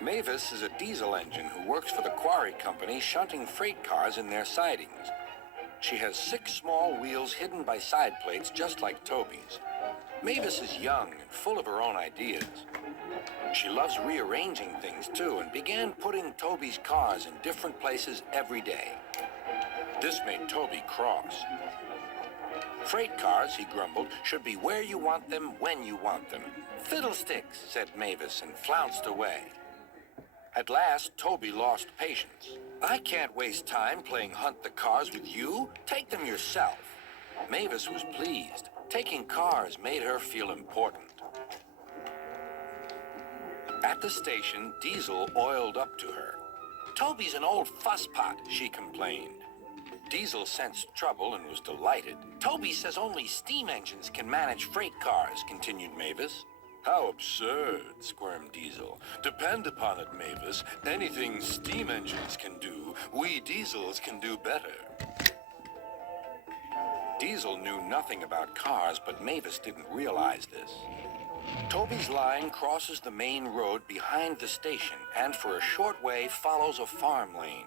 Mavis is a diesel engine who works for the quarry company shunting freight cars in their sidings. She has 6 small wheels hidden by side plates just like Toby's. Mavis is young and full of her own ideas. She loves rearranging things too and began putting Toby's cars in different places every day. This made Toby cross. Freight cars, he grumbled, should be where you want them when you want them. Fiddlesticks, said Mavis and flounced away. At last, Toby lost patience. I can't waste time playing hunt the cars with you. Take them yourself. Mavis was pleased. Taking cars made her feel important. At the station, Diesel oiled up to her. Toby's an old fusspot, she complained. Diesel sensed trouble and was delighted. Toby says only steam engines can manage freight cars, continued Mavis. How absurd, squirmed Diesel. Depend upon it, Mavis. Anything steam engines can do, we diesels can do better. Diesel knew nothing about cars, but Mavis didn't realize this. Toby's line crosses the main road behind the station and for a short way follows a farm lane.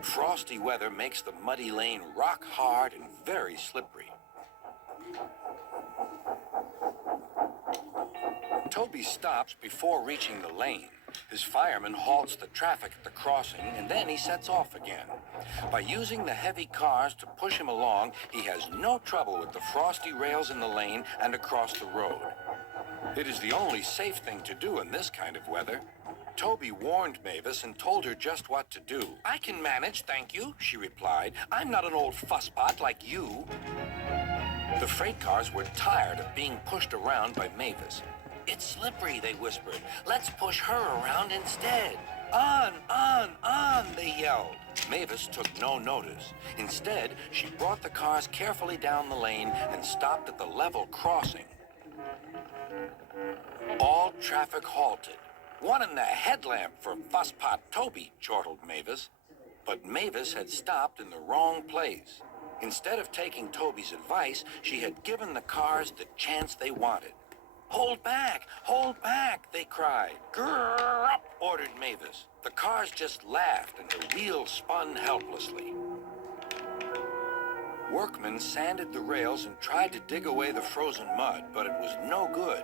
Frosty weather makes the muddy lane rock hard and very slippery. Toby stops before reaching the lane. His fireman halts the traffic at the crossing, and then he sets off again. By using the heavy cars to push him along, he has no trouble with the frosty rails in the lane and across the road. It is the only safe thing to do in this kind of weather. Toby warned Mavis and told her just what to do. I can manage, thank you, she replied. I'm not an old fusspot like you. The freight cars were tired of being pushed around by Mavis. It's slippery, they whispered. Let's push her around instead. On, they yelled. Mavis took no notice. Instead, she brought the cars carefully down the lane and stopped at the level crossing. All traffic halted. One in the headlamp for fusspot Toby, chortled Mavis. But Mavis had stopped in the wrong place. Instead of taking Toby's advice, she had given the cars the chance they wanted. Hold back, they cried. Grrr up, ordered Mavis. The cars just laughed and the wheels spun helplessly. Workmen sanded the rails and tried to dig away the frozen mud, but it was no good.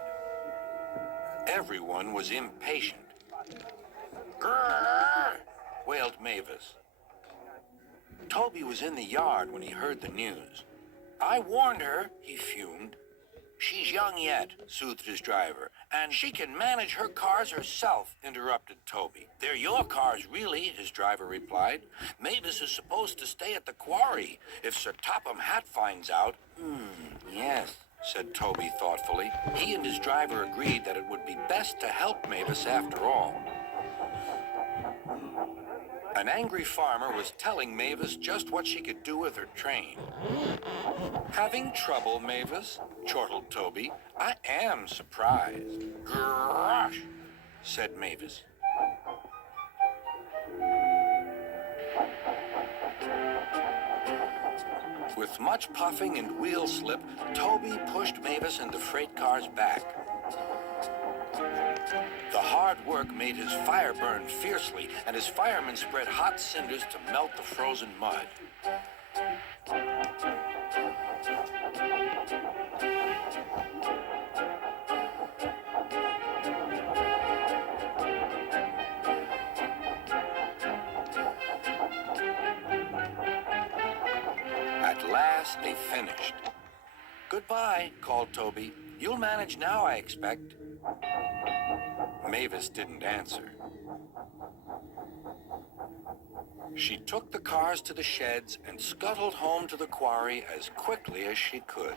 Everyone was impatient. Grrr, wailed Mavis. Toby was in the yard when he heard the news. I warned her, he fumed. She's young yet, soothed his driver, and she can manage her cars herself, interrupted Toby. They're your cars, really, his driver replied. Mavis is supposed to stay at the quarry. If Sir Topham Hatt finds out... Yes, said Toby thoughtfully. He and his driver agreed that it would be best to help Mavis after all. An angry farmer was telling Mavis just what she could do with her train. Having trouble, Mavis? Chortled Toby. I am surprised. Gosh, said Mavis. With much puffing and wheel slip, Toby pushed Mavis and the freight cars back. The hard work made his fire burn fiercely, and his firemen spread hot cinders to melt the frozen mud. At last, they finished. Goodbye, called Toby. You'll manage now, I expect. Mavis didn't answer. She took the cars to the sheds and scuttled home to the quarry as quickly as she could.